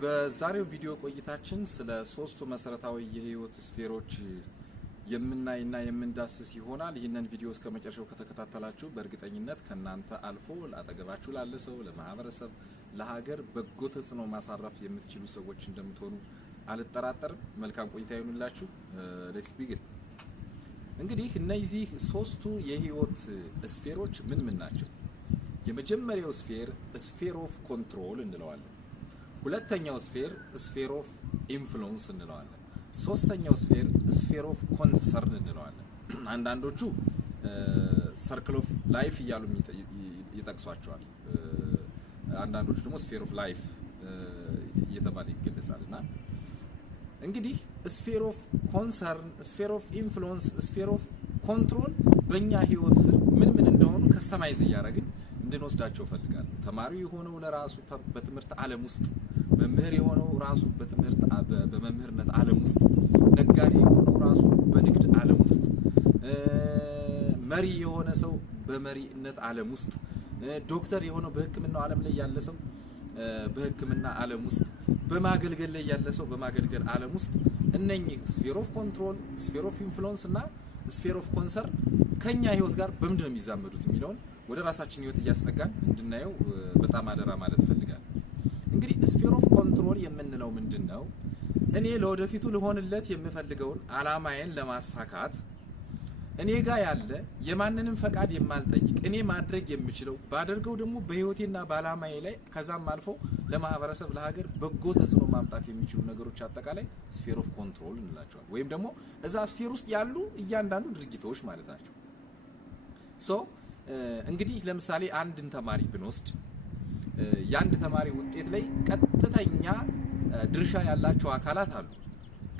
በዛሬው ቪዲዮ ቆይታችን ስለ ሶስቱ መሰረታዊ የህይወት ስፌሮች የምናይና የምንዳስስ ይሆናል። ይህንን ቪዲዮ እስከ መጨረሻው ከተከታተላችሁ በእርግጠኝነት ከናንተ አልፎ ላጠገባችሁ ላለ ሰው፣ ለማህበረሰብ፣ ለሀገር በጎ ተጽዕኖ ማሳረፍ የምትችሉ ሰዎች እንደምትሆኑ አልጠራጠርም። መልካም ቆይታ ይሁንላችሁ። ሌትስ ቢጊን። እንግዲህ እነዚህ ሶስቱ የህይወት ስፌሮች ምን ምን ናቸው? የመጀመሪያው ስፌር ኦፍ ኮንትሮል እንለዋለን። ሁለተኛው ስፌር ኦፍ ኢንፍሉዌንስ እንለዋለን። ሶስተኛው ስፌር ኦፍ ኮንሰርን እንለዋለን። አንዳንዶቹ ሰርክል ኦፍ ላይፍ እያሉ ይጠቅሷቸዋል። አንዳንዶቹ ደግሞ ስፌር ኦፍ ላይፍ እየተባለ ይገለጻልና እንግዲህ ስፌር ኦፍ ኮንሰርን፣ ስፌር ኦፍ ኢንፍሉዌንስ፣ ስፌር ኦፍ ኮንትሮል በእኛ ህይወት ስር ምን ምን እንደሆኑ ከስተማይዝ እያደረግን እንድንወስዳቸው ፈልጋለሁ። ተማሪው የሆነው ለራሱ በትምህርት ዓለም ውስጥ፣ መምህር የሆነው ራሱ በመምህርነት ዓለም ውስጥ፣ ነጋዴ የሆነው ራሱ በንግድ ዓለም ውስጥ፣ መሪ የሆነ ሰው በመሪነት ዓለም ውስጥ፣ ዶክተር የሆነው በሕክምናው ዓለም ላይ ያለ ሰው በሕክምና ዓለም ውስጥ፣ በማገልገል ላይ ያለ ሰው በማገልገል ዓለም ውስጥ እነኚህ ስፌር ኦፍ ኮንትሮል፣ ስፌር ኦፍ ኢንፍሉዌንስ እና ስፌር ኦፍ ኮንሰርን ከኛ ህይወት ጋር በምንድን ነው የሚዛመዱት የሚለውን ወደ ራሳችን ህይወት እያስጠጋን እንድናየው በጣም አደራ ማለት ፈልጋለሁ። እንግዲህ ስፌር ኦፍ ኮንትሮል የምንለው ምንድነው? እኔ ለወደፊቱ ልሆንለት የምፈልገውን አላማዬን ለማሳካት እኔ ጋር ያለ የማንንም ፈቃድ የማልጠይቅ እኔ ማድረግ የምችለው ባደርገው ደግሞ በህይወቴና በአላማዬ ላይ ከዛም አልፎ ለማህበረሰብ ለሀገር በጎ ተጽዕኖ ማምጣት የሚችሉ ነገሮች አጠቃላይ ስፌር ኦፍ ኮንትሮል እንላቸዋለን። ወይም ደግሞ እዛ ስፌር ውስጥ ያሉ እያንዳንዱ ድርጊቶች ማለት ናቸው። እንግዲህ ለምሳሌ አንድን ተማሪ ብንወስድ የአንድ ተማሪ ውጤት ላይ ቀጥተኛ ድርሻ ያላቸው አካላት አሉ።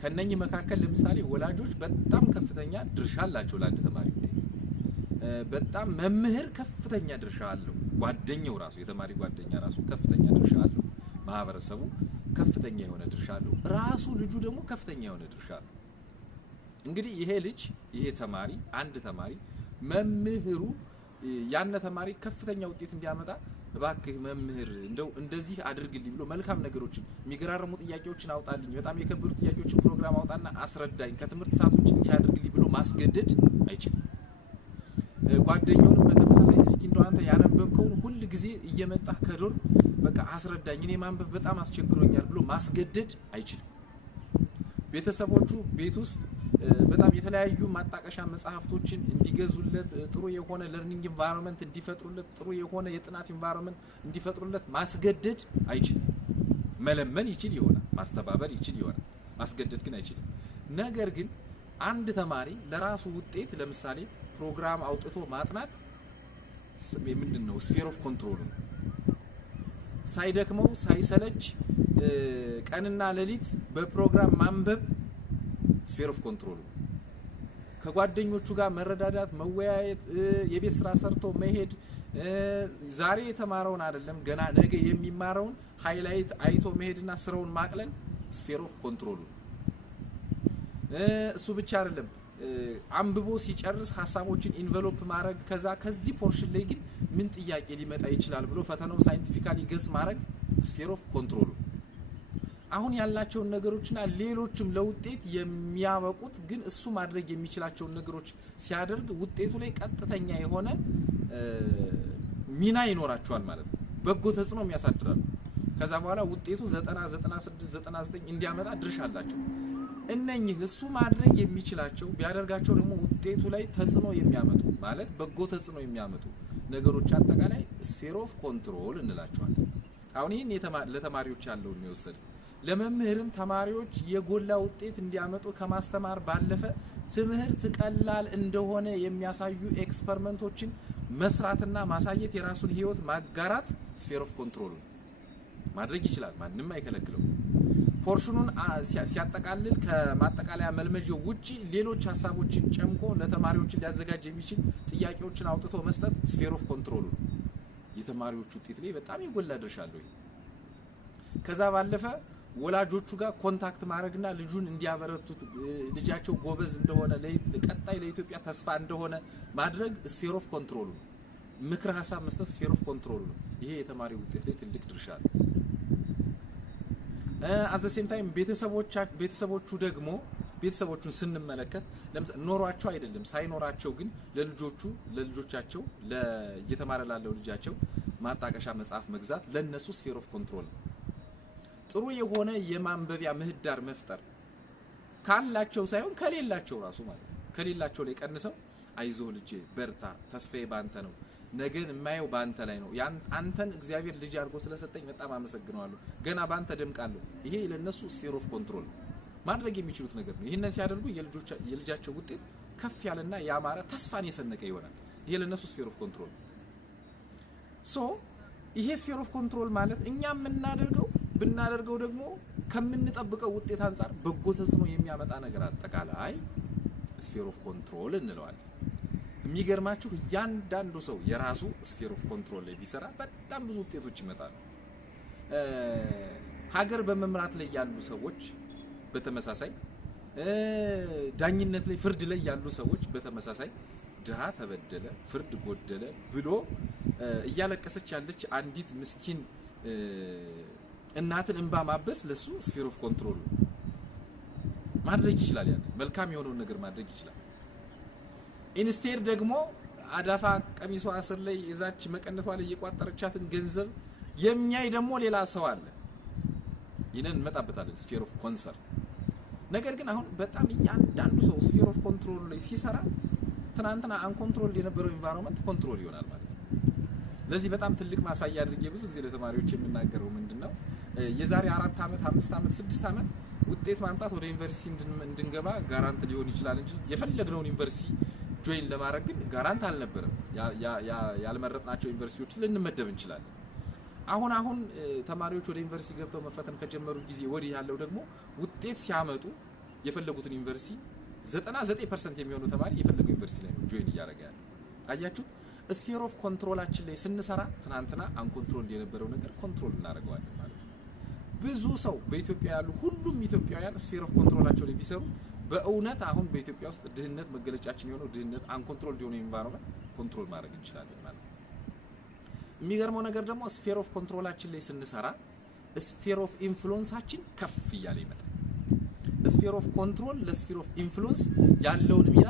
ከነኚህ መካከል ለምሳሌ ወላጆች በጣም ከፍተኛ ድርሻ አላቸው ለአንድ ተማሪ ውጤት። በጣም መምህር ከፍተኛ ድርሻ አለው። ጓደኛው ራሱ የተማሪ ጓደኛ ራሱ ከፍተኛ ድርሻ አለው። ማህበረሰቡ ከፍተኛ የሆነ ድርሻ አለው። ራሱ ልጁ ደግሞ ከፍተኛ የሆነ ድርሻ አለው። እንግዲህ ይሄ ተማሪ አንድ ተማሪ መምህሩ ያነ ተማሪ ከፍተኛ ውጤት እንዲያመጣ እባክህ መምህር እንደዚህ አድርግልኝ ብሎ መልካም ነገሮችን፣ የሚገራርሙ ጥያቄዎችን አውጣልኝ፣ በጣም የከበዱ ጥያቄዎችን ፕሮግራም አውጣና አስረዳኝ፣ ከትምህርት ሰዓቶች እንዲህ አድርግልኝ ብሎ ማስገደድ አይችልም። ጓደኛውንም በተመሳሳይ እስኪ እንደው አንተ ያነበብከውን ሁል ጊዜ እየመጣህ ከዶር በቃ አስረዳኝ፣ እኔ ማንበብ በጣም አስቸግሮኛል ብሎ ማስገደድ አይችልም። ቤተሰቦቹ ቤት ውስጥ በጣም የተለያዩ ማጣቀሻ መጽሐፍቶችን እንዲገዙለት፣ ጥሩ የሆነ ለርኒንግ ኢንቫይሮንመንት እንዲፈጥሩለት፣ ጥሩ የሆነ የጥናት ኢንቫይሮንመንት እንዲፈጥሩለት ማስገደድ አይችልም። መለመን ይችል ይሆናል፣ ማስተባበር ይችል ይሆናል፣ ማስገደድ ግን አይችልም። ነገር ግን አንድ ተማሪ ለራሱ ውጤት ለምሳሌ ፕሮግራም አውጥቶ ማጥናት ምንድነው? ስፌር ኦፍ ኮንትሮል ነው። ሳይደክመው ሳይሰለች ቀንና ሌሊት በፕሮግራም ማንበብ ስፌር ኦፍ ኮንትሮል። ከጓደኞቹ ጋር መረዳዳት፣ መወያየት፣ የቤት ስራ ሰርቶ መሄድ፣ ዛሬ የተማረውን አይደለም ገና ነገ የሚማረውን ሃይላይት አይቶ መሄድና ስራውን ማቅለል ስፌር ኦፍ ኮንትሮል። እሱ ብቻ አይደለም፣ አንብቦ ሲጨርስ ሀሳቦችን ኢንቨሎፕ ማድረግ፣ ከዚህ ፖርሽን ላይ ግን ምን ጥያቄ ሊመጣ ይችላል ብሎ ፈተናው ሳይንቲፊካሊ ገስ ማድረግ ስፌር ኦፍ ኮንትሮል። አሁን ያላቸውን ነገሮችና ሌሎችም ለውጤት የሚያበቁት ግን እሱ ማድረግ የሚችላቸውን ነገሮች ሲያደርግ ውጤቱ ላይ ቀጥተኛ የሆነ ሚና ይኖራቸዋል ማለት ነው። በጎ ተጽዕኖ የሚያሳድራሉ። ከዛ በኋላ ውጤቱ 90፣ 96፣ 99 እንዲያመጣ ድርሻ አላቸው። እነኚህ እሱ ማድረግ የሚችላቸው ቢያደርጋቸው ደግሞ ውጤቱ ላይ ተጽዕኖ የሚያመጡ ማለት በጎ ተጽዕኖ የሚያመጡ ነገሮች አጠቃላይ ስፌር ኦፍ ኮንትሮል እንላቸዋለን። አሁን ይህን ለተማሪዎች ያለውን የሚወሰድ ለመምህርም ተማሪዎች የጎላ ውጤት እንዲያመጡ ከማስተማር ባለፈ ትምህርት ቀላል እንደሆነ የሚያሳዩ ኤክስፐሪመንቶችን መስራትና ማሳየት፣ የራሱን ህይወት ማጋራት ስፌር ኦፍ ኮንትሮል ማድረግ ይችላል። ማንም አይከለክለው። ፖርሽኑን ሲያጠቃልል ከማጠቃለያ መልመጃው ውጪ ሌሎች ሀሳቦችን ጨምቆ ለተማሪዎች ሊያዘጋጅ የሚችል ጥያቄዎችን አውጥቶ መስጠት ስፌር ኦፍ ኮንትሮል ነው። የተማሪዎች ውጤት ላይ በጣም የጎላ ድርሻ አለው። ከዛ ባለፈ ወላጆቹ ጋር ኮንታክት ማድረግና ልጁን እንዲያበረቱት፣ ልጃቸው ጎበዝ እንደሆነ ቀጣይ ለኢትዮጵያ ተስፋ እንደሆነ ማድረግ ስፌር ኦፍ ኮንትሮል ነው። ምክር ሀሳብ መስጠት ስፌር ኦፍ ኮንትሮል ነው። ይሄ የተማሪ ውጤት ላይ ትልቅ ድርሻ አለው። at the same time ቤተሰቦቹ ደግሞ ቤተሰቦቹን ስንመለከት ለምሳሌ ኖሯቸው አይደለም ሳይኖራቸው ግን ለልጆቻቸው ለየተማረ ላለው ልጃቸው ማጣቀሻ መጽሐፍ መግዛት ለነሱ ስፌር ኦፍ ኮንትሮል ጥሩ የሆነ የማንበቢያ ምህዳር መፍጠር ካላቸው ሳይሆን ከሌላቸው ራሱ ማለት ከሌላቸው ላይ ቀንሰው አይዞህ ልጄ በርታ ተስፋዬ ባንተ ነው ነገን የማየው ባንተ ላይ ነው አንተን እግዚአብሔር ልጅ አድርጎ ስለሰጠኝ በጣም አመሰግናለሁ ገና ባንተ ደምቃለሁ ይሄ ለነሱ ስፌር ኦፍ ኮንትሮል ማድረግ የሚችሉት ነገር ነው ይሄንን ሲያደርጉ የልጃቸው ውጤት ከፍ ያለና ያማረ ተስፋን የሰነቀ ይሆናል ይሄ ለነሱ ስፌር ኦፍ ኮንትሮል ሶ ይሄ ስፌር ኦፍ ኮንትሮል ማለት እኛ ብናደርገው ደግሞ ከምንጠብቀው ውጤት አንፃር በጎ ተጽዕኖ የሚያመጣ ነገር አጠቃላይ ስፌር ኦፍ ኮንትሮል እንለዋለን የሚገርማችሁ እያንዳንዱ ሰው የራሱ ስፌር ኦፍ ኮንትሮል ላይ ቢሰራ በጣም ብዙ ውጤቶች ይመጣሉ ሀገር በመምራት ላይ ያሉ ሰዎች በተመሳሳይ ዳኝነት ላይ ፍርድ ላይ ያሉ ሰዎች በተመሳሳይ ድሃ ተበደለ ፍርድ ጎደለ ብሎ እያለቀሰች ያለች አንዲት ምስኪን እናትን እንባ ማበስ ለሱ ስፌር ኦፍ ኮንትሮል ማድረግ ይችላል ያለ መልካም የሆነውን ነገር ማድረግ ይችላል ኢንስቴድ ደግሞ አዳፋ ቀሚሷ አስር ላይ እዛች መቀነቷ ላይ የቋጠረቻትን ገንዘብ የሚያይ ደግሞ ሌላ ሰው አለ ይነን መጣበታለን ስፌር ኦፍ ኮንሰርን ነገር ግን አሁን በጣም እያንዳንዱ ሰው ስፌር ኦፍ ኮንትሮል ላይ ሲሰራ ትናንትና አንኮንትሮል የነበረው ኢንቫይሮንመንት ኮንትሮል ይሆናል ማለት ነው ለዚህ በጣም ትልቅ ማሳያ አድርጌ ብዙ ጊዜ ለተማሪዎች የምናገረው ምንድነው የዛሬ 4 አመት 5 አመት 6 አመት ውጤት ማምጣት ወደ ዩኒቨርሲቲ እንድንገባ ጋራንት ሊሆን ይችላል እንጂ የፈለግነው ዩኒቨርሲቲ ጆይን ለማድረግ ግን ጋራንት አልነበረም ያልመረጥናቸው ዩኒቨርሲቲዎች ልንመደብ እንችላለን አሁን ተማሪዎች ወደ ዩኒቨርሲቲ ገብተው መፈተን ከጀመሩ ጊዜ ወዲህ ያለው ደግሞ ውጤት ሲያመጡ የፈለጉትን ዩኒቨርሲቲ 99% የሚሆኑ ተማሪ የፈለገው ዩኒቨርሲቲ ላይ ነው ጆይን ያደረገ ያለው አያችሁ ስፌር ኦፍ ኮንትሮላችን ላይ ስንሰራ ትናንትና አንኮንትሮል የነበረው ነገር ኮንትሮል እናደርገዋለን ማለት ነው ብዙ ሰው በኢትዮጵያ ያሉ ሁሉም ኢትዮጵያውያን ስፌር ኦፍ ኮንትሮላቸው ላይ ቢሰሩ በእውነት አሁን በኢትዮጵያ ውስጥ ድህነት መገለጫችን የሆነው ድህነት አንኮንትሮል የሆነ ኢንቫይሮንመንት ኮንትሮል ማድረግ እንችላለን ማለት ነው የሚገርመው ነገር ደግሞ ስፌር ኦፍ ኮንትሮላችን ላይ ስንሰራ ስፌር ኦፍ ኢንፍሉዌንሳችን ከፍ ይያለ ይመጣል ስፌር ኦፍ ኮንትሮል ለስፌር ኦፍ ኢንፍሉዌንስ ያለውን ሚና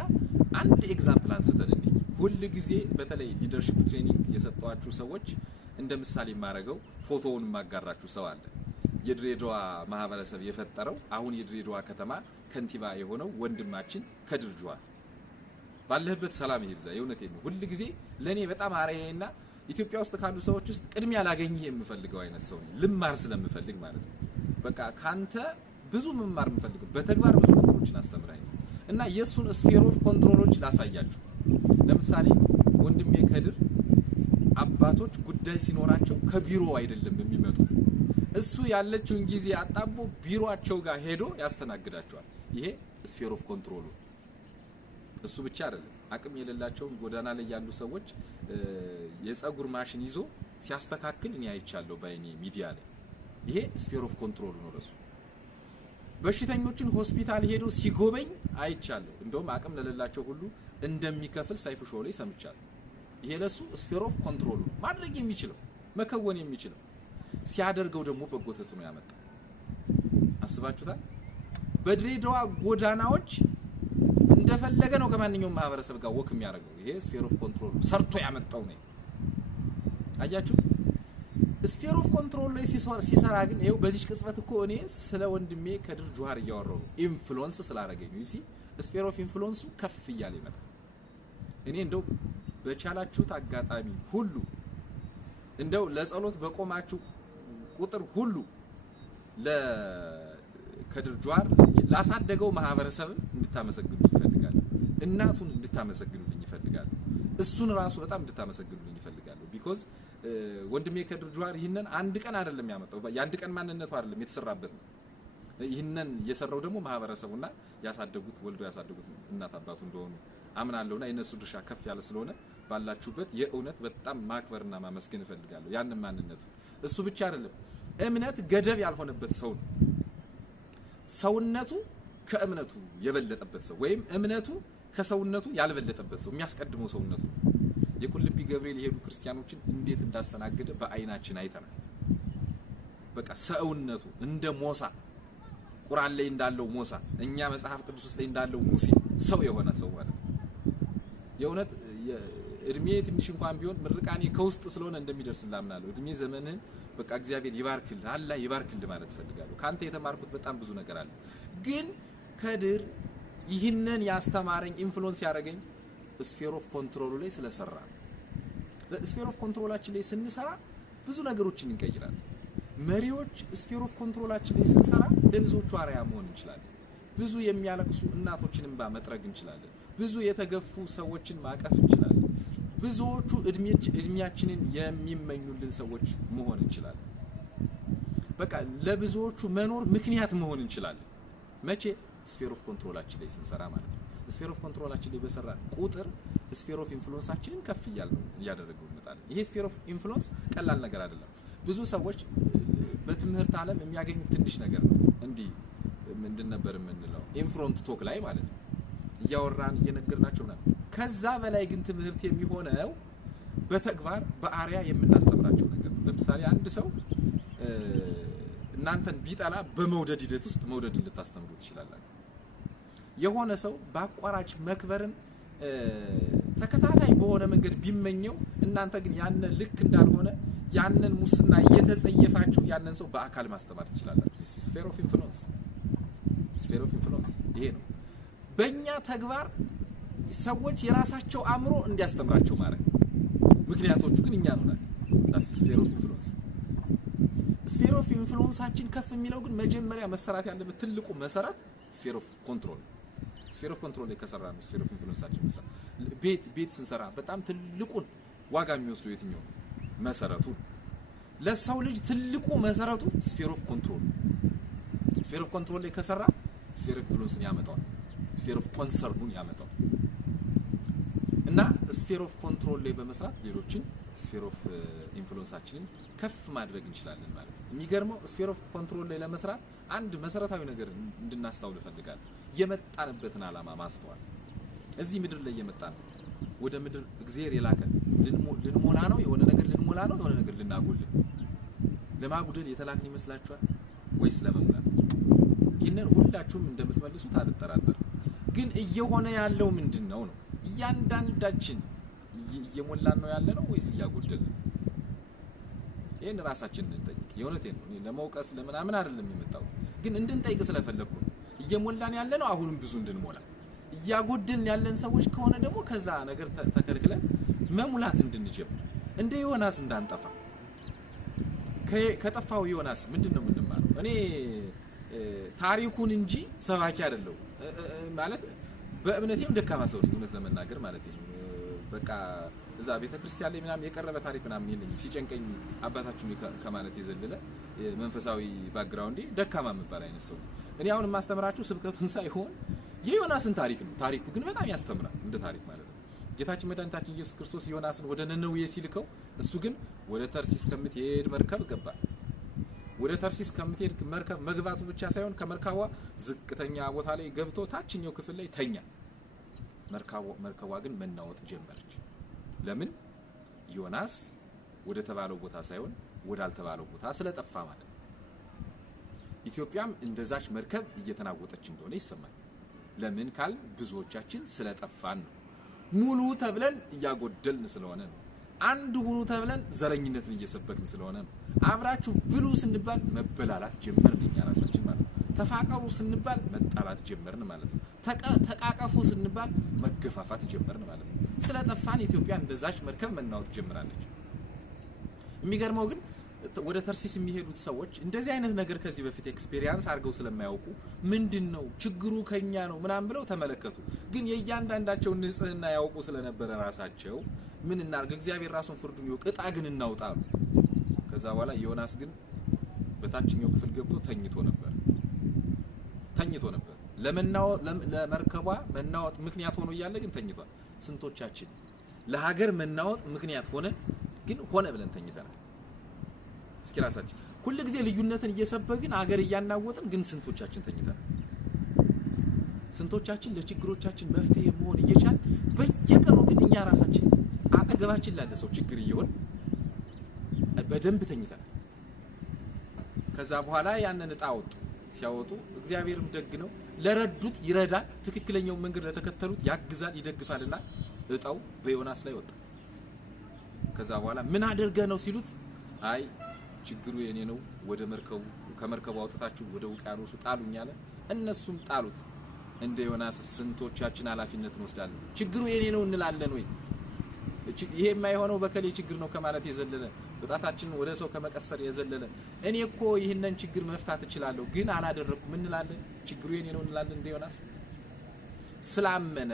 አንድ ኤግዛምፕል አንስተን እንዴ ሁሉ ጊዜ በተለይ ሊደርሺፕ ትሬኒንግ የሰጣችሁ ሰዎች እንደ ምሳሌ ማረጋው ፎቶውን ማጋራችሁ ሰው አለ የድሬዳዋ ማህበረሰብ የፈጠረው አሁን የድሬዳዋ ከተማ ከንቲባ የሆነው ወንድማችን ከድርጇል ባለህበት ሰላም ይብዛ የእውነቴን ነው ሁሉ ጊዜ ለኔ በጣም አሪያዬና ኢትዮጵያ ውስጥ ካሉ ሰዎች ውስጥ ቅድሚያ ላገኝህ የምፈልገው አይነት ሰው ነው ልማር ስለምፈልግ ማለት ነው በቃ ካንተ ብዙ መማር የምፈልገው በተግባር ብዙ ነገሮችን አስተምራኝ እና የሱን ስፌር ኦፍ ኮንትሮሎች ላሳያችሁ ለምሳሌ ወንድሜ ከድር አባቶች ጉዳይ ሲኖራቸው ከቢሮ አይደለም የሚመጡት እሱ ያለችውን ጊዜ አጣቦ ቢሮአቸው ጋር ሄዶ ያስተናግዳቸዋል ይሄ ስፌር ኦፍ ኮንትሮል እሱ ብቻ አይደለም አቅም የሌላቸው ጎዳና ላይ ያሉ ሰዎች የፀጉር ማሽን ይዞ ሲያስተካክል እኔ አይቻለሁ ባይኔ ሚዲያ ላይ ይሄ ስፌር ኦፍ ኮንትሮል ነው ለሱ በሽተኞችን ሆስፒታል ሄዶ ሲጎበኝ አይቻለሁ እንደውም አቅም ለሌላቸው ሁሉ እንደሚከፍል ሳይፉ ሾው ላይ ሰምቻለሁ ይሄ ለሱ ስፌር ኦፍ ኮንትሮል ማድረግ የሚችለው መከወን የሚችለው ሲያደርገው ደግሞ በጎ ተጽዕኖ ያመጣ አስባችሁታል በድሬዳዋ ጎዳናዎች እንደፈለገ ነው ከማንኛውም ማህበረሰብ ጋር ወክ የሚያደርገው ይሄ ስፌር ኦፍ ኮንትሮል ሰርቶ ያመጣው ነው አያችሁ ስፌር ኦፍ ኮንትሮል ላይ ሲሰራ ግን ይሄው በዚህ ቅጽበት እኮ እኔ ስለ ወንድሜ ከድር ጁሃር እያወራው ኢንፍሉዌንስ ስላደረገኝ ነው ስፌር ኦፍ ኢንፍሉዌንሱ ከፍ ይያለ ይመጣል እኔ እንደው በቻላችሁት አጋጣሚ ሁሉ እንደው ለጸሎት በቆማችሁ ቁጥር ሁሉ ለከድር ጁሃር ላሳደገው ማህበረሰብ እንድታመሰግኑልኝ ይፈልጋል እናቱን እንድታመሰግኑልኝ ይፈልጋል እሱን ራሱ በጣም እንድታመሰግኑልኝ ይፈልጋል ቢኮዝ ወንድሜ ከድር ጁሃር ይሄንን አንድ ቀን አይደለም ያመጣው የአንድ ቀን ማንነቱ አይደለም የተሰራበት ነው ይሄንን የሰራው ደግሞ ማህበረሰቡና ያሳደጉት ወልዶ ያሳደጉት እናት አባቱ እንደሆኑ አምናለሁና የነሱ ድርሻ ከፍ ያለ ስለሆነ ባላችሁበት የእውነት በጣም ማክበርና ማመስገን እፈልጋለሁ ያንን ማንነቱ እሱ ብቻ አይደለም እምነት ገደብ ያልሆነበት ሰው ነው ሰውነቱ ከእምነቱ የበለጠበት ሰው ወይም እምነቱ ከሰውነቱ ያልበለጠበት ሰው የሚያስቀድመው ሰውነቱ የቁልቢ ገብርኤል የሄዱ ክርስቲያኖችን እንዴት እንዳስተናገደ በአይናችን አይተናል በቃ ሰውነቱ እንደ ሞሳ ቁርአን ላይ እንዳለው ሞሳ እኛ መጽሐፍ ቅዱስ ውስጥ ላይ እንዳለው ሙሴ ሰው የሆነ ሰው ማለት ነው። የእውነት እድሜ ትንሽ እንኳን ቢሆን ምርቃኔ ከውስጥ ስለሆነ እንደሚደርስ ላምናለሁ። እድሜ ዘመንህን በቃ እግዚአብሔር ይባርክልህ፣ አላህ ይባርክልህ ማለት ፈልጋለሁ። ካንተ የተማርኩት በጣም ብዙ ነገር አለ። ግን ከድር ይህንን ያስተማረኝ ኢንፍሉዌንስ ያደረገኝ ስፌር ኦፍ ኮንትሮል ላይ ስለሰራ ስፌር ኦፍ ኮንትሮላችን ላይ ስንሰራ ብዙ ነገሮችን እንቀይራለን። መሪዎች ስፌር ኦፍ ኮንትሮላችን ላይ ስንሰራ ለብዙዎቹ አርአያ መሆን እንችላለን። ብዙ የሚያለቅሱ እናቶችን እንባ መጥረግ እንችላለን። ብዙ የተገፉ ሰዎችን ማቀፍ እንችላለን። ብዙዎቹ እድሜያችንን የሚመኙልን ሰዎች መሆን እንችላለን። በቃ ለብዙዎቹ መኖር ምክንያት መሆን እንችላለን። መቼ? ስፌር ኦፍ ኮንትሮላችን ላይ ስንሰራ ማለት ነው። ስፌር ኦፍ ኮንትሮላችን ላይ በሰራ ቁጥር ስፌር ኦፍ ኢንፍሉዌንሳችንን ከፍ እያደረገው እንመጣለን። ይሄ ስፌር ኦፍ ኢንፍሉዌንስ ቀላል ነገር አይደለም። ብዙ ሰዎች በትምህርት ዓለም የሚያገኙት ትንሽ ነገር ነው። እንዲህ ምንድን ነበር የምንለው ኢንፍሮንት ቶክ ላይ ማለት ነው እያወራን እየነገርናቸው ነው። ከዛ በላይ ግን ትምህርት የሚሆነው በተግባር በአርያ የምናስተምራቸው ነገር ነው። ለምሳሌ አንድ ሰው እናንተን ቢጠላ በመውደድ ሂደት ውስጥ መውደድን ልታስተምሩ ትችላላችሁ። የሆነ ሰው በአቋራጭ መክበርን ተከታታይ በሆነ መንገድ ቢመኘው እናንተ ግን ያንን ልክ እንዳልሆነ ያንን ሙስና እየተጸየፋችሁ ያንን ሰው በአካል ማስተማር ትችላላችሁ። ስፌር ኦፍ ኢንፍሉዌንስ ይሄ ነው። በእኛ ተግባር ሰዎች የራሳቸው አእምሮ እንዲያስተምራቸው ማድረግ፣ ምክንያቶቹ ግን እኛ ነን። ስፌር ኦፍ ኢንፍሉዌንስ ስፌር ኦፍ ኢንፍሉዌንሳችን ከፍ የሚለው ግን መጀመሪያ መሰራት ያለበት ትልቁ መሰረት ስፌር ኦፍ ኮንትሮል ላይ ከሰራ ነው። ስፌር ኦፍ ኢንፍሉዌንሳችን መስራት ቤት ስንሰራ በጣም ትልቁን ዋጋ የሚወስደው የትኛው መሰረቱ? ለሰው ልጅ ትልቁ መሰረቱ ስፌር ኦፍ ኮንትሮል ላይ ከሰራ ስፌር ኦፍ ኢንፍሉዌንስን ያመጣዋል። ስፌር ኦፍ ኮንሰርኑን ያመጣዋል። እና ስፌር ኦፍ ኮንትሮል ላይ በመስራት ሌሎችን ስፌር ኦፍ ኢንፍሉዌንሳችንን ከፍ ማድረግ እንችላለን ማለት ነው። የሚገርመው ስፌር ኦፍ ኮንትሮል ላይ ለመስራት አንድ መሰረታዊ ነገር እንድናስተውል እፈልጋለሁ። የመጣንበትን ዓላማ ማስተዋል። እዚህ ምድር ላይ የመጣን ወደ ምድር እግዚአብሔር የላከን ልንሞላ ነው፣ የሆነ ነገር ልንሞላ ነው፣ የሆነ ነገር ልናጎል። ለማጉደል የተላክን ይመስላችኋል ወይስ ለመሙላት? ይህንን ሁላችሁም እንደምትመልሱት አልጠራጠርም። ግን እየሆነ ያለው ምንድነው ነው? እያንዳንዳችን እየሞላን ነው ያለ ነው ወይስ እያጎደልን? ይሄን ራሳችንን እንጠይቅ። የእውነቴን ነው። ለመውቀስ ለምናምን አይደለም የመጣው፣ ግን እንድንጠይቅ ስለፈለኩ ነው። እየሞላን ያለ ነው አሁንም ብዙ እንድንሞላ፣ እያጎደልን ያለን ሰዎች ከሆነ ደግሞ ከዛ ነገር ተከልክለን መሙላት እንድንጀምር፣ እንደ ዮናስ እንዳንጠፋ። ከጠፋው ዮናስ ምንድነው የምንማረው? እኔ ታሪኩን እንጂ ሰባኪ አይደለሁ ማለት በእምነቴም ደካማ ሰው ነኝ እውነት ለመናገር ማለት ነው። በቃ እዛ ቤተክርስቲያን ላይ ምናምን የቀረበ ታሪክ ምናምን የለኝም። ሲጨንቀኝ አባታችሁን ከማለት የዘለለ መንፈሳዊ ባክግራውንዴ ደካማ የምባል አይነት ሰው። እኔ አሁን የማስተምራችሁ ስብከቱን ሳይሆን የዮናስን ታሪክ ነው። ታሪኩ ግን በጣም ያስተምራል እንደ ታሪክ ማለት ነው። ጌታችን መድኃኒታችን ኢየሱስ ክርስቶስ ዮናስን ወደ ነነዌ ሲልከው እሱ ግን ወደ ተርሲስ ከምትሄድ መርከብ ገባ። ወደ ተርሲስ ከምትሄድ መርከብ መግባቱ ብቻ ሳይሆን ከመርከቧ ዝቅተኛ ቦታ ላይ ገብቶ ታችኛው ክፍል ላይ ተኛ። መርከቧ ግን መናወጥ ጀመረች። ለምን? ዮናስ ወደ ተባለው ቦታ ሳይሆን ወደ አልተባለው ቦታ ስለጠፋ ማለት ነው። ኢትዮጵያም እንደዛች መርከብ እየተናወጠች እንደሆነ ይሰማል። ለምን ካል ብዙዎቻችን ስለጠፋን ነው። ሙሉ ተብለን እያጎደልን ስለሆነ ነው። አንድ ሁኑ ተብለን ዘረኝነትን እየሰበክን ስለሆነ ነው። አብራችሁ ብሉ ስንባል መበላላት ጀመርን እኛ ራሳችን ማለት ነው። ተፋቀሩ ስንባል መጣላት ጀመርን ማለት ነው። ተቃቀፉ ስንባል መገፋፋት ጀመርን ማለት ነው። ስለጠፋን ኢትዮጵያ እንደዛች መርከብ መናወጥ ጀምራለች። የሚገርመው ግን ወደ ተርሲስ የሚሄዱት ሰዎች እንደዚህ አይነት ነገር ከዚህ በፊት ኤክስፒሪየንስ አድርገው ስለማያውቁ ምንድነው ችግሩ ከኛ ነው ምናምን ብለው ተመለከቱ። ግን የእያንዳንዳቸው ንጽህና ያውቁ ስለነበረ ራሳቸው ምን እናርግ እግዚአብሔር ራሱን ፍርዱን ይወቅ እጣ ግን እናውጣሉ። ከዛ በኋላ ዮናስ ግን በታችኛው ክፍል ገብቶ ተኝቶ ነበር። ለመርከቧ መናወጥ ምክንያት ሆኖ እያለ ግን ተኝቷል። ስንቶቻችን ለሀገር መናወጥ ምክንያት ሆነን ግን ሆነ ብለን ተኝተናል? እስኪ ራሳችን ሁሉ ጊዜ ልዩነትን እየሰበክን ሀገር እያናወጥን ግን ስንቶቻችን ተኝተናል? ስንቶቻችን ለችግሮቻችን መፍትሄ መሆን እየቻልን በየቀኑ ግን እኛ ራሳችን አጠገባችን ላለ ሰው ችግር እየሆን በደንብ ተኝተናል። ከዛ በኋላ ያንን ዕጣ ወጡ ሲያወጡ እግዚአብሔርም ደግ ነው ለረዱት ይረዳል ትክክለኛው መንገድ ለተከተሉት ያግዛል ይደግፋልና ዕጣው በዮናስ ላይ ወጣ ከዛ በኋላ ምን አድርገህ ነው ሲሉት አይ ችግሩ የኔ ነው ወደ መርከቡ ከመርከቡ አውጥታችሁ ወደ ውቅያኖሱ ጣሉኝ አለ እነሱም ጣሉት እንደ ዮናስ ስንቶቻችን ኃላፊነት እንወስዳለን ችግሩ የኔ ነው እንላለን ወይ ይሄ የማይሆነው በከሌ ችግር ነው ከማለት የዘለለ በጣታችን ወደ ሰው ከመቀሰር የዘለለ እኔ እኮ ይሄንን ችግር መፍታት እችላለሁ ግን አላደረኩም እንላለን ችግሩ የኔ ነው እንላለን እንደ ዮናስ ስላመነ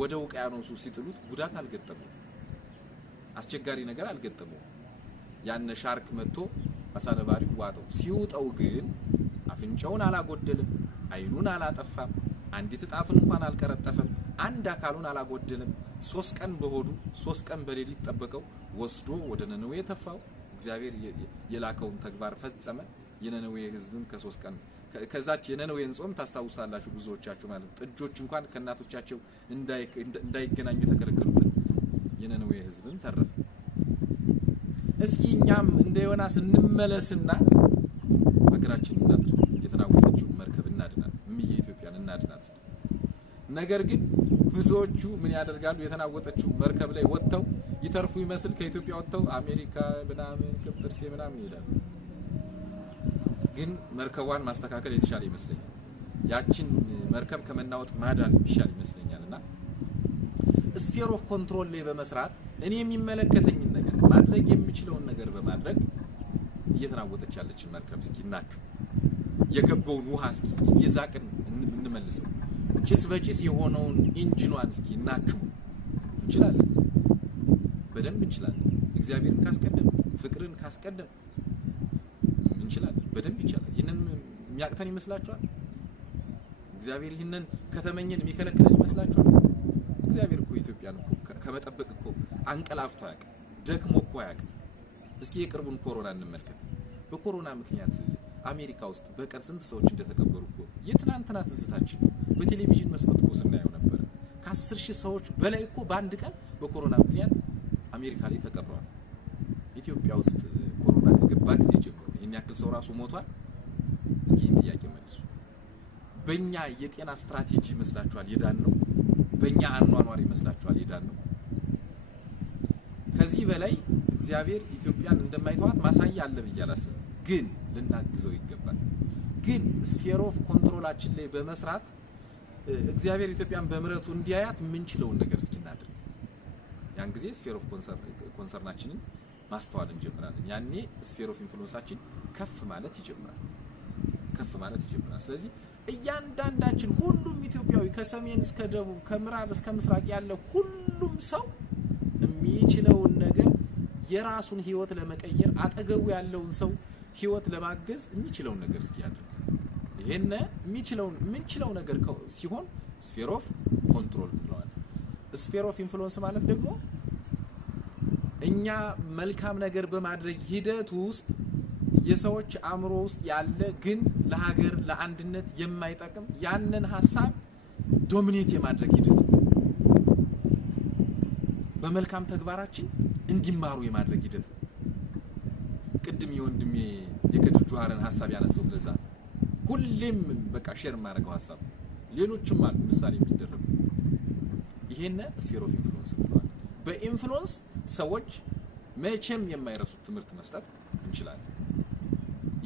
ወደ ውቅያኖሱ ሲጥሉት ጉዳት አልገጠመው አስቸጋሪ ነገር አልገጠመው ያን ሻርክ መጥቶ አሳነባሪው ዋጠው ሲውጠው ግን አፍንጫውን አላጎደለም አይኑን አላጠፋም አንዲት ጣቱን እንኳን አልቀረጠፈም አንድ አካሉን አላጎደለም 3 ቀን በሆዱ 3 ቀን በሌሊት ተጠበቀው ወስዶ ወደ ነነዌ ተፋው እግዚአብሔር የላከውን ተግባር ፈጸመ የነነዌ ህዝብም ከ3 ቀን ከዛች የነነዌን ጾም ታስታውሳላችሁ ብዙዎቻችሁ ማለት ጥጆች እንኳን ከናቶቻቸው እንዳይገናኙ ተከለከሉበት የነነዌ ህዝብም ተረፈ እስኪ እኛም እንደ ዮናስ እንመለስና አገራችንን እናድርግ የተናወጠችው መርከብ እናድናት ምየ ኢትዮጵያን እናድናት ነገር ግን ብዙዎቹ ምን ያደርጋሉ የተናወጠችው መርከብ ላይ ወጥተው ይተርፉ ይመስል ከኢትዮጵያ ወጥተው አሜሪካ ምናምን ቅብጥርሴ ምናምን ይሄዳሉ ግን መርከቧን ማስተካከል የተሻለ ይመስለኛል ያችን መርከብ ከመናወጥ ማዳን ይሻል ይመስለኛልና ስፌር ኦፍ ኮንትሮል ላይ በመስራት እኔ የሚመለከተኝ ነገር ማድረግ የሚችለውን ነገር በማድረግ እየተናወጠች ያለች መርከብ እስኪናክ የገባውን ውሃ እስኪ እየዛቅን እንመልሰው ጭስ በጭስ የሆነውን ኢንጂኗን እስኪ እናክሙ እንችላለን በደንብ እንችላለን እግዚአብሔርን ካስቀደም ፍቅርን ካስቀደም እንችላለን በደንብ ይቻላል ይሄንን የሚያቅተን ይመስላችኋል እግዚአብሔር ይሄንን ከተመኘን የሚከለክለን ይመስላችኋል እግዚአብሔር እኮ ኢትዮጵያን እኮ ከመጠበቅ እኮ አንቀላፍቶ ያውቃል ደክሞ እኮ ያውቃል እስኪ የቅርቡን ኮሮና እንመልከት በኮሮና ምክንያት አሜሪካ ውስጥ በቀን ስንት ሰዎች እንደተቀበሩ እኮ የትናንትና ትዝታችን በቴሌቪዥን መስኮት እኮ ስናየው ነበር ከ10,000 ሰዎች በላይ እኮ በአንድ ቀን በኮሮና ምክንያት አሜሪካ ላይ ተቀብረዋል ኢትዮጵያ ውስጥ ኮሮና ከገባ ጊዜ ጀምሮ ይሄን ያክል ሰው ራሱ ሞቷል እስኪ ይሄን ጥያቄ መልሱ በእኛ የጤና ስትራቴጂ መስላችኋል የዳን ነው በእኛ አኗኗር ይመስላችኋል የዳን ነው ከዚህ በላይ እግዚአብሔር ኢትዮጵያን እንደማይተዋት ማሳያ አለ ብያላስ ግን ልናግዘው ይገባል ግን ስፌር ኦፍ ኮንትሮላችን ላይ በመስራት እግዚአብሔር ኢትዮጵያን በመረቱ እንዲያያት ምንችለውን ነገር እስኪናደርግ ያን ጊዜ ስፌር ኦፍ ኮንሰርናችንን ማስተዋል እንጀምራለን ያኔ ስፌር ኦፍ ኢንፍሉዌንሳችን ከፍ ማለት ይጀምራል ስለዚህ እያንዳንዳችን ሁሉም ኢትዮጵያዊ ከሰሜን እስከ ደቡብ ከምዕራብ እስከ ምስራቅ ያለ ሁሉም ሰው የሚችለውን ነገር የራሱን ህይወት ለመቀየር አጠገቡ ያለውን ሰው ህይወት ለማገዝ የሚችለውን ነገር እስኪያደርግ ይሄን ምንችለው ነገር ሲሆን ስፌር ኦፍ ኮንትሮል እንለዋለን ስፌር ኦፍ ኢንፍሉዌንስ ማለት ደግሞ እኛ መልካም ነገር በማድረግ ሂደት ውስጥ የሰዎች አእምሮ ውስጥ ያለ ግን ለሀገር ለአንድነት የማይጠቅም ያንን ሐሳብ ዶሚኔት የማድረግ ሂደት በመልካም ተግባራችን እንዲማሩ የማድረግ ሂደት ቅድም የወንድሜ የከድር ጁሃርን ሐሳብ ያነሳው ለዛ ሁሌም በቃ ሼር ማድረገው ሐሳብ ሌሎችም አሉ ምሳሌ የሚደረጉ ይሄን ስፌር ኦፍ ኢንፍሉዌንስ ብለዋል በኢንፍሉዌንስ ሰዎች መቼም የማይረሱት ትምህርት መስጠት እንችላለን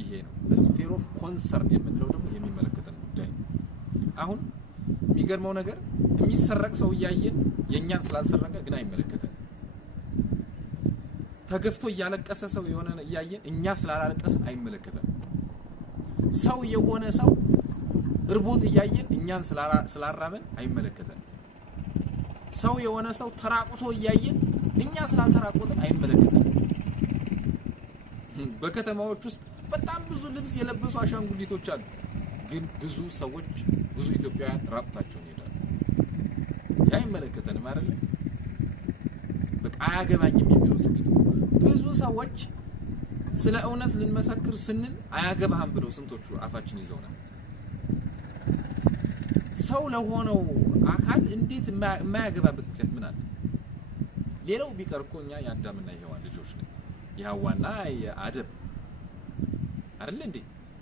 ይሄ ነው ስፌር ኦፍ ኮንሰርን የምንለው ደግሞ የሚመለከተን ጉዳይ አሁን የሚገርመው ነገር የሚሰረቅ ሰው ያያየን የኛን ስላልሰረቀ ግን አይመለከተን ተገፍቶ ያለቀሰ ሰው የሆነ ያያየን እኛ ስላላለቀሰ አይመለከተን ሰው የሆነ ሰው እርቦት ያያየን እኛን ስላራበን አይመለከተን ሰው የሆነ ሰው ተራቁቶ ያያየን እኛ ስላልተራቆትን አይመለከተን በከተማዎች ውስጥ በጣም ብዙ ልብስ የለበሱ አሻንጉሊቶች አሉ ግን ብዙ ሰዎች ብዙ ኢትዮጵያውያን ራቁታቸውን ይሄዳሉ ያ አይመለከተንም አይደል በቃ አያገባኝም የሚለው ስሜት ብዙ ሰዎች ስለ እውነት ልንመሰክር ስንል አያገባህም ብለው ስንቶቹ አፋችን ይዘውናል ሰው ለሆነው አካል እንዴት የማያገባበት ምክንያት ምን አለ ሌላው ቢቀርኮኛ ያዳምና ይሄዋን ልጆች ነን ያዋና የአደም አይደል እንዴ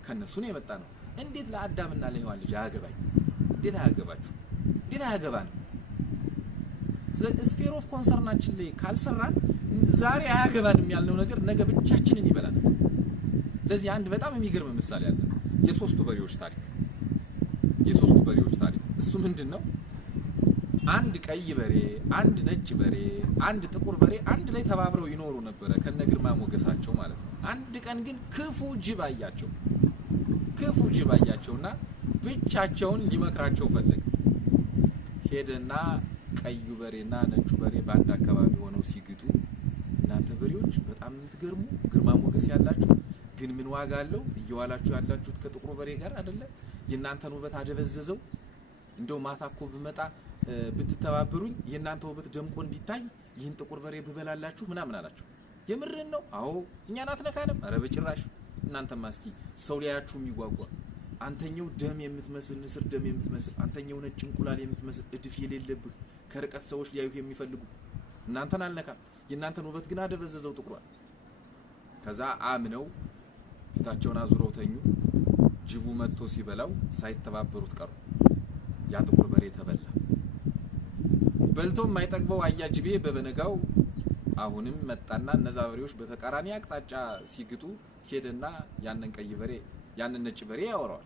ከነሱ ነው የመጣ ነው እንዴት ለአዳምና ለሔዋን ልጅ አያገባኝ እንዴት አያገባችሁ እንዴት አያገባን ስለዚህ ስፌር ኦፍ ኮንሰርናችን ላይ ካልሰራን ዛሬ አያገባንም ያልነው ነገር ነገ ብቻችንን ይበላል ለዚህ አንድ በጣም የሚገርም ምሳሌ አለ የሶስቱ በሬዎች ታሪክ እሱ ምንድነው አንድ ቀይ በሬ አንድ ነጭ በሬ አንድ ጥቁር በሬ አንድ ላይ ተባብረው ይኖሩ ነበር ከነግርማ ሞገሳቸው ማለት ነው አንድ ቀን ግን ክፉ ጅብ አያቸውና ብቻቸውን ሊመክራቸው ፈለገ ሄደና ቀዩ በሬና ነጩ በሬ በአንድ አካባቢ ሆነው ሲግጡ እናንተ በሬዎች በጣም የምትገርሙ ግርማ ሞገስ ያላችሁ ግን ምን ዋጋ አለው እየዋላችሁ ያላችሁት ከጥቁሩ በሬ ጋር አይደለ የናንተን ውበት አደበዘዘው እንደው ማታኮ ብመጣ ብትተባበሩኝ የናንተ ውበት ደምቆ እንዲታይ ይህን ጥቁር በሬ ብበላላችሁ ምናምን አላችሁ የምርን ነው አዎ እኛን አትነካንም አረ በጭራሽ እናንተማ እስኪ ሰው ሊያያችሁ የሚጓጓ አንተኛው ደም የምትመስል ንስር ደም የምትመስል አንተኛው ነጭ እንቁላል የምትመስል እድፍ የሌለብህ ከርቀት ሰዎች ሊያዩህ የሚፈልጉ እናንተን አልነካም የናንተን ውበት ግን አደበዘዘው ጥቁሯል ከዛ አምነው ፊታቸውን አዙረው ተኙ ጅቡ መጥቶ ሲበላው ሳይተባበሩት ቀሩ ያ ጥቁር በሬ ተበላ በልቶ የማይጠግበው አያጅቤ በበነጋው አሁንም መጣና እነዛ በሬዎች በተቃራኒ አቅጣጫ ሲግጡ ሄደና ያንን ቀይ በሬ ያንን ነጭ በሬ ያወራዋል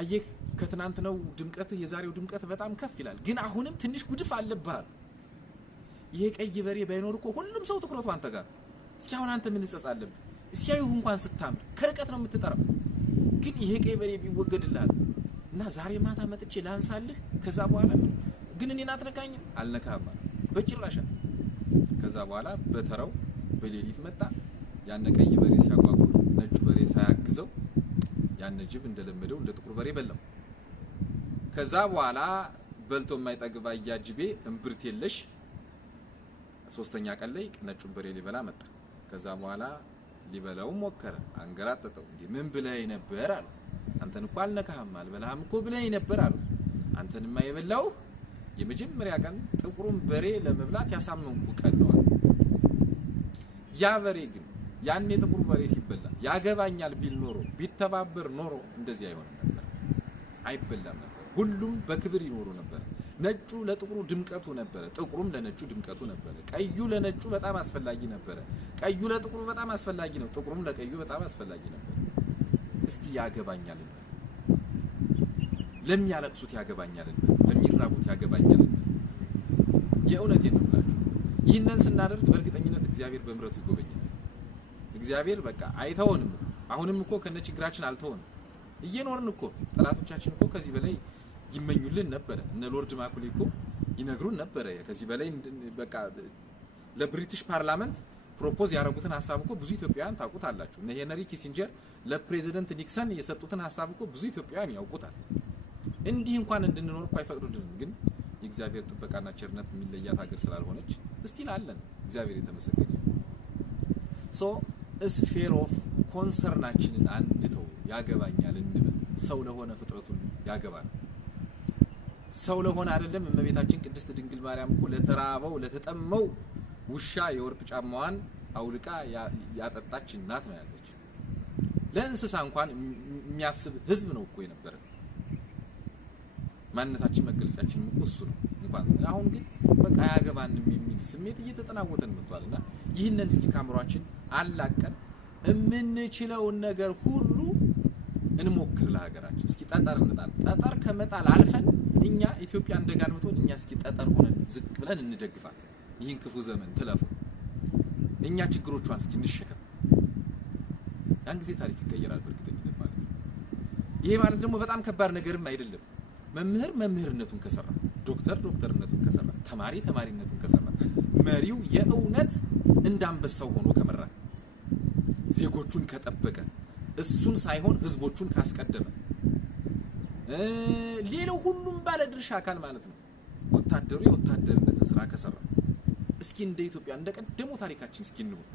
አየህ ከትናንት ነው ድምቀት የዛሬው ድምቀት በጣም ከፍ ይላል ግን አሁንም ትንሽ ጉድፍ አለብህ ይሄ ቀይ በሬ ባይኖር እኮ ሁሉም ሰው ትኩረቱ አንተ ጋር እስኪ አሁን አንተ ምን ልጸጻለህ እስኪያዩ እንኳን ስታምር ከርቀት ነው የምትጠራው ግን ይሄ ቀይ በሬ ቢወገድልሃል እና ዛሬ ማታ መጥቼ ላንሳልህ ከዛ በኋላ ግን እኔን አትነካኝም አልነካም በጭራሽ ከዛ በኋላ በተራው በሌሊት መጣ ያን ቀይ በሬ ሲያጓጉል ነጭ በሬ ሳያግዘው ያን ጅብ እንደለመደው እንደ ጥቁር በሬ በላው ከዛ በኋላ በልቶ የማይጠግብ አያጅቤ እምብርት የለሽ ሶስተኛ ቀን ላይ ነጩን በሬ ሊበላ መጣ ከዛ በኋላ ሊበላው ሞከረ አንገራጠጠው እንዴ ምን ብለህ ነበር አለ አንተን እኮ አልነካህም አልበላህም እኮ ብለህ ነበር አለ አንተንማ የበላው የመጀመሪያ ቀን ጥቁሩን በሬ ለመብላት ያሳመንኩ ቀን ነው ያ በሬ ግን ያኔ ጥቁሩ በሬ ሲበላ ያገባኛል ቢል ኖሮ ቢተባበር ኖሮ እንደዚህ አይሆንም ነበር አይበላም ነበር ሁሉም በክብር ይኖሩ ነበር ነጩ ለጥቁሩ ድምቀቱ ነበር ጥቁሩም ለነጩ ድምቀቱ ነበር ቀዩ ለነጩ በጣም አስፈላጊ ነበር ቀዩ ለጥቁሩ በጣም አስፈላጊ ነው ጥቁሩም ለቀዩ በጣም አስፈላጊ ነበር እስኪ ያገባኛል ለሚያለቅሱት ያገባኛል ለሚራቡት ያገባኛል የእውነቴን ነው ማለት ይህንን ስናደርግ በእርግጠኝነት እግዚአብሔር በምሕረቱ ይጎበኛል እግዚአብሔር በቃ አይተውንም አሁንም እኮ ከነችግራችን አልተውንም እየኖርን እኮ ጠላቶቻችን እኮ ከዚህ በላይ ይመኙልን ነበር እነ ሎርድ ማኩሊ እኮ ይነግሩን ነበር ከዚህ በላይ በቃ ለብሪቲሽ ፓርላመንት ፕሮፖዝ ያደረጉትን ሐሳብ እኮ ብዙ ኢትዮጵያውያን ታውቁታላችሁ እነ ሄነሪ ኪሲንጀር ለፕሬዚደንት ኒክሰን የሰጡትን ሐሳብ እኮ ብዙ ኢትዮጵያውያን ያውቁታል እንዲህ እንኳን እንድንኖር እኮ አይፈቅዱልንም ግን የእግዚአብሔር ጥበቃና ቸርነት የሚለያት ሀገር ስላልሆነች እስቲል አለን እግዚአብሔር የተመሰገነ ሶ ስፌር ኦፍ ኮንሰርናችንን አንተው ያገባኛል እንበል ሰው ለሆነ ፍጥረቱ ያገባል ሰው ለሆነ አይደለም እመቤታችን ቅድስት ድንግል ማርያም እኮ ለተራበው ለተጠመው ውሻ የወርቅ ጫማዋን አውልቃ ያጠጣች እናት ነው ያለች ለእንስሳ እንኳን የሚያስብ ህዝብ ነው እኮ የነበረ ማንነታችን መገለጫችን እኮ እሱ ነው እንኳን አሁን ግን በቃ ያገባንም የሚል ስሜት እየተጠናወተን መጥቷልና ይህንን እስኪ ካምሯችን አላቀን እምንችለውን ነገር ሁሉ እንሞክር ለሀገራችን እስኪ ጠጠር እንጣል ጠጠር ከመጣል አልፈን እኛ ኢትዮጵያ እንደጋንመቶን እኛ እስኪ ጠጠር ሆነን ዝቅ ብለን እንደግፋት ይህን ክፉ ዘመን ትለፉ እኛ ችግሮቿን እስኪ እንሸከም ያን ጊዜ ታሪክ ይቀየራል በእርግጠኝነት ማለት ነው ይሄ ማለት ደግሞ በጣም ከባድ ነገርም አይደለም መምህር መምህርነቱን ከሰራ ዶክተር ዶክተርነቱን ከሰራ ተማሪ ተማሪነቱን ከሰራ መሪው የእውነት እንዳንበሳው ሆኖ ከመራ ዜጎቹን ከጠበቀ እሱን ሳይሆን ህዝቦቹን ካስቀደመ ሌላው ሁሉም ባለ ድርሻ አካል ማለት ነው ወታደሩ የወታደርነትን ስራ ከሰራ እስኪ እንደ ኢትዮጵያ እንደቀደሙ ታሪካችን እስኪ እንሆን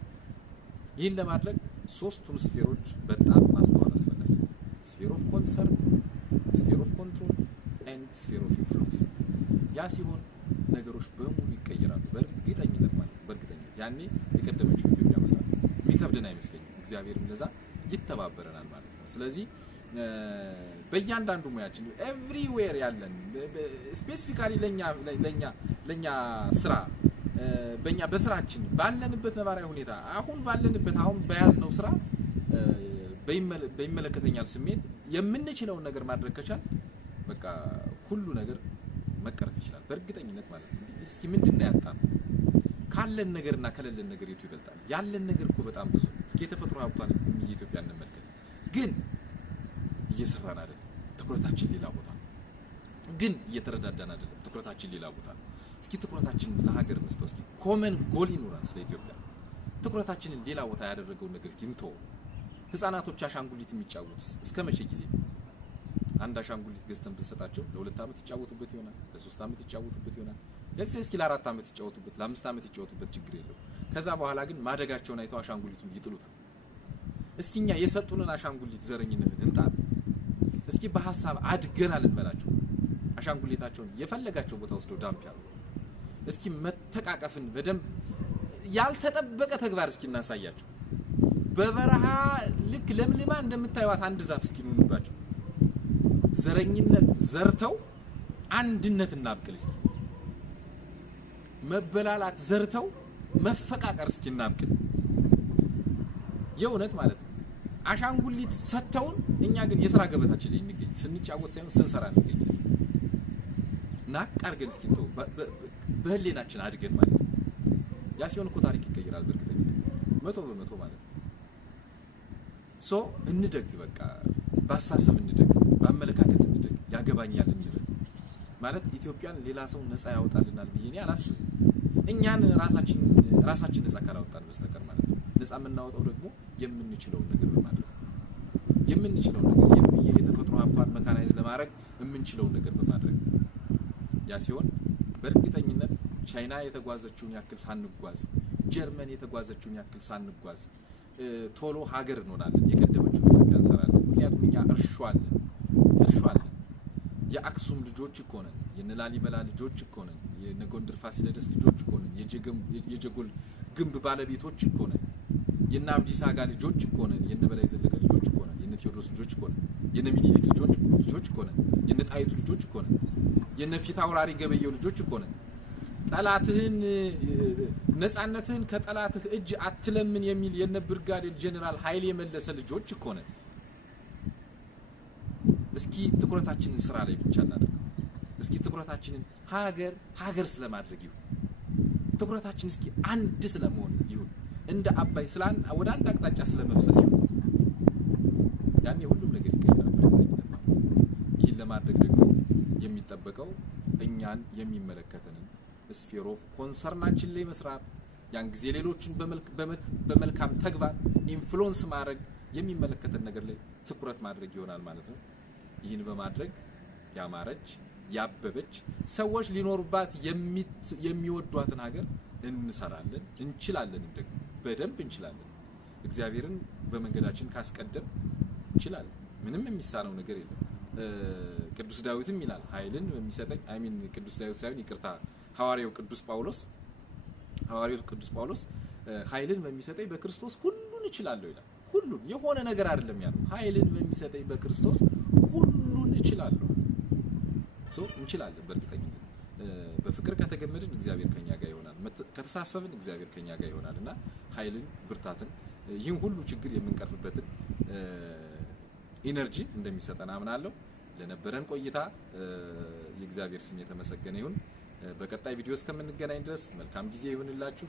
ይህን ለማድረግ ሶስቱን ስፌሮች በጣም ማስተዋል አስፈላጊ ነው ስፌር ኦፍ ኮንሰርን ስፌር ኦፍ ኮንትሮል ኤንድ ስፌር ኦፍ ኢንፍሉዌንስ ያ ሲሆን ነገሮች በሙሉ ይቀየራሉ በእርግጠኝነት ማለት በእርግጠኝነት ያኔ የቀደመችው ኢትዮጵያ መስራት የሚከብደን አይመስለኝም እግዚአብሔርም ለዛ ይተባበረናል ማለት ነው። ስለዚህ በእያንዳንዱ ሙያችን ኤቭሪዌር ያለን ስፔሲፊካሊ ለኛ ስራ በእኛ በስራችን ባለንበት ነባራዊ ሁኔታ አሁን ባለንበት አሁን በያዝነው ስራ በይመለከተኛል ስሜት የምንችለውን ነገር ማድረግ ከቻል በቃ ሁሉ ነገር መቀረፍ ይችላል በእርግጠኝነት ማለት ነው። እስኪ ምንድነው ያጣን? ካለን ነገርና ከሌለን ነገር የቱ ይበልጣል? ያለን ነገር እኮ በጣም ብዙ ነው። እስኪ የተፈጥሮ ሀብቷን የኢትዮጵያ እንመልከት። ግን እየሰራን አይደለም፣ ትኩረታችን ሌላ ቦታ ነው። ግን እየተረዳዳን አይደለም፣ ትኩረታችን ሌላ ቦታ ነው። እስኪ ትኩረታችንን ለሀገር እንስተው። እስኪ ኮመን ጎል ይኖራል ስለ ኢትዮጵያ። ትኩረታችንን ሌላ ቦታ ያደረገውን ነገር እስኪ እንተው። ህፃናቶች አሻንጉሊት የሚጫወቱ እስከ መቼ ጊዜ? አንድ አሻንጉሊት ገዝተን ብንሰጣቸው ለ2 አመት ይጫወቱበት ይሆናል፣ ለ3 አመት ይጫወቱበት ይሆናል። እስኪ ለ4 አመት ይጫወቱበት፣ ለ5 አመት ይጫወቱበት፣ ችግር የለው። ከዛ በኋላ ግን ማደጋቸውን አይተው አሻንጉሊቱን ይጥሉታል። እስኪኛ የሰጡንን አሻንጉሊት ዘረኝነትን እንጣል። እስኪ በሐሳብ አድገናል እንበላቸው። አሻንጉሊታቸውን የፈለጋቸው ቦታ ወስደው ዳምፕ ያሉ። እስኪ መተቃቀፍን በደንብ ያልተጠበቀ ተግባር እስኪ እናሳያቸው። በበረሃ ልክ ለምልማ እንደምታዩት አንድ ዛፍ እስኪ እንሆንባቸው። ዘረኝነት ዘርተው አንድነት እናብቅል። እስኪ መበላላት ዘርተው መፈቃቀር እስኪ እናብቅል። የእውነት ማለት ነው። አሻንጉሊት ሰተውን እኛ ግን የሥራ ገበታችን ላይ እንገኝ፣ ስንጫወት ሳይሆን ስንሰራ እንገኝ። እስኪ ናቃርገን እስኪ ተው በህሊናችን አድገን ማለት ነው። ያ ሲሆን እኮ ታሪክ ይቀየራል በእርግጠኝነት 100% ማለት ነው። እንደግ፣ በቃ ባሳሰብ እንደግ፣ ባመለካከት እንደግ፣ ያገባኛል እንደግ ማለት ኢትዮጵያን ሌላ ሰው ነፃ ያወጣልናል ብዬ እኔ አላስብም። እኛን ራሳችን ነፃ ካላወጣን በስተቀር ማለት ነው። ነፃ የምናወጣው ደግሞ የምንችለውን ነገር በማድረግ የተፈጥሮ ሀብቷን መካናይዝ ለማድረግ የምንችለውን ነገር በማድረግ ያ ሲሆን በእርግጠኝነት ቻይና የተጓዘችውን ያክል ሳንጓዝ፣ ጀርመን የተጓዘችውን ያክል ሳንጓዝ ቶሎ ሀገር እንሆናለን። የቀደመችው ኢትዮጵያ እንሰራለን። ምክንያቱም እኛ እርሾ አለን። የአክሱም ልጆች እኮ ነን። የነላሊበላ ልጆች እኮ ነን። የነጎንደር ፋሲለደስ ልጆች እኮ ነን። የጀጎል ግንብ ባለቤቶች እኮ ነን። የነ አብዲሳ አጋ ልጆች እኮ ነን። የነ በላይ ዘለቀ ልጆች እኮ ነን። የነ ቴዎድሮስ ልጆች እኮ ነን። የነ ሚኒሊክ ልጆች እኮ ነን። የነ ጣይቱ ልጆች እኮ ነን። የነ ፊት አውራሪ ገበየው ልጆች እኮ ነን። ጠላትህን ነፃነትህን ከጠላትህ እጅ አትለምን የሚል የነ ብርጋዴር ጄኔራል ኃይሌ መለሰ ልጆች እኮ ነን። እስኪ ትኩረታችንን ስራ ላይ ብቻ እናድርግ። እስኪ ትኩረታችንን ሀገር ስለማድረግ ይሁን። ትኩረታችን እስኪ አንድ ስለመሆን ይሁን። እንደ አባይ ወደ አንድ አቅጣጫ ስለመፍሰስ ይሁን። ያኔ ሁሉም ነገር ይቀየራል በእርግጠኝነት ማለት ነው። ይህን ለማድረግ ደግሞ የሚጠበቀው እኛን የሚመለከተንን ስፌር ኦፍ ኮንሰርናችን ላይ መስራት፣ ያን ጊዜ ሌሎችን በመልካም ተግባር ኢንፍሉዌንስ ማድረግ፣ የሚመለከተን ነገር ላይ ትኩረት ማድረግ ይሆናል ማለት ነው። ይህን በማድረግ ያማረች ያበበች ሰዎች ሊኖሩባት የሚወዷትን ሀገር እንሰራለን፣ እንችላለን። ደግሞ በደንብ እንችላለን። እግዚአብሔርን በመንገዳችን ካስቀደም እንችላለን። ምንም የሚሳነው ነገር የለም። ቅዱስ ዳዊትም ይላል ኃይልን በሚሰጠኝ ቅዱስ ዳዊት ሳይሆን ይቅርታ ሐዋርያው ቅዱስ ጳውሎስ ኃይልን በሚሰጠኝ በክርስቶስ ሁሉን እችላለሁ ይላል። ሁሉን የሆነ ነገር አይደለም ያለው። ኃይልን በሚሰጠኝ በክርስቶስ ሁሉን እችላለሁ። እንችላለን በእርግጠኝነት። በፍቅር ከተገመድን እግዚአብሔር ከኛ ጋር ይሆናል። ከተሳሰብን እግዚአብሔር ከኛ ጋር ይሆናልና ኃይልን፣ ብርታትን፣ ይህን ሁሉ ችግር የምንቀርፍበትን ኢነርጂ እንደሚሰጠን አምናለሁ። ለነበረን ቆይታ የእግዚአብሔር ስም የተመሰገነ ይሁን። በቀጣይ ቪዲዮ እስከምንገናኝ ድረስ መልካም ጊዜ ይሁንላችሁ።